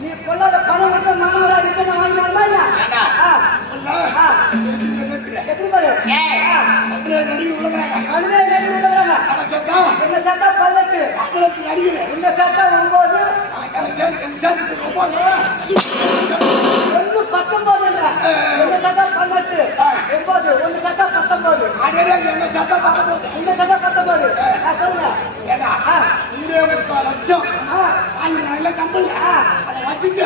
நீ பொல்லாத பணம் மட்டும் மாணவரா இருக்க நான் வாங்கி வரலாம் அதுல நடிகை என்ன சார்? சம்பளத்தில் அடிக்கிறேன் என்ன சேர்த்தா ஒன்பது ஒன்று பத்தொன்பது என்ன சேர்த்தா பன்னெண்டு. ஒன்பது ஒன்று சேர்த்தா பத்தொன்பது. என்ன சேர்த்தா பத்தொன்பது என்ன சேர்த்தா பத்தொன்பது. சொல்லுங்க. இருபது முப்பது லட்சம். அது நல்ல கம்பெனி அதை வச்சுட்டு.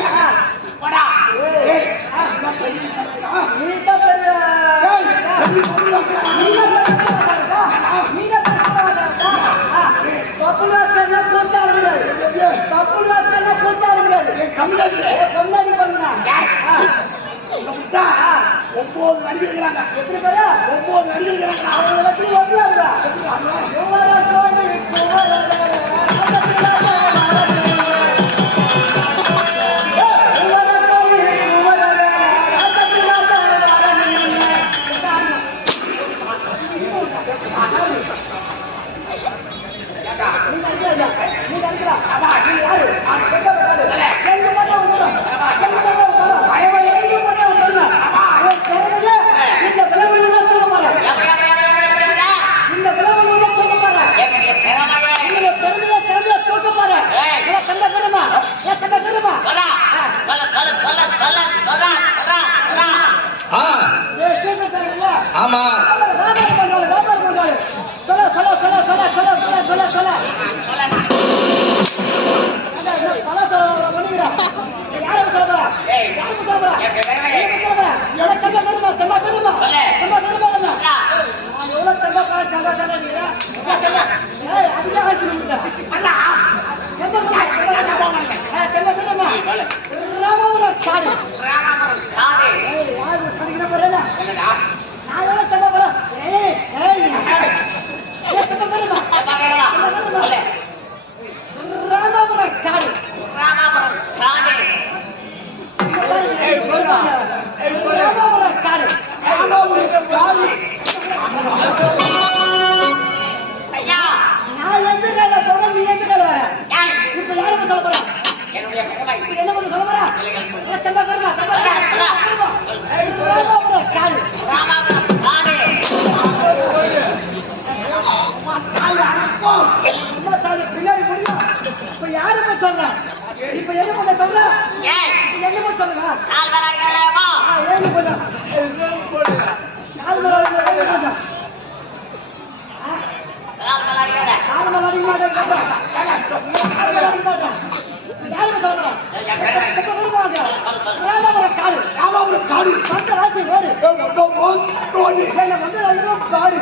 நீட்டா கப்பல் வார்த்தையெல்லாம் கொஞ்சம் இருக்கிறாரு என் கம்யூனிட்டி பண்ணுங்க. ஒன்பது நடிகர் இருக்கிறாங்க. பேரு? ஒன்பது நடிகர் இருக்கிறாங்க. அவங்க எல்லாத்தையும் ஒன்றாங்க આમાં இப்ப என்ன பண்ண சொல்ற என்ன பண்ண சொல்லுங்க கால் விளையாடுறேமா ஏறி போடா கால் விளையாடுறேமா கால் விளையாடுறேன் கால் விளையாடுறேமா கால் விளையாடுறேமா யாரு சொல்றா எப்ப வருவாங்க ராமாபுரம் காடு ராமாபுரம் காடு பண்ற ஆசை ஓடு என்ன வந்து காடு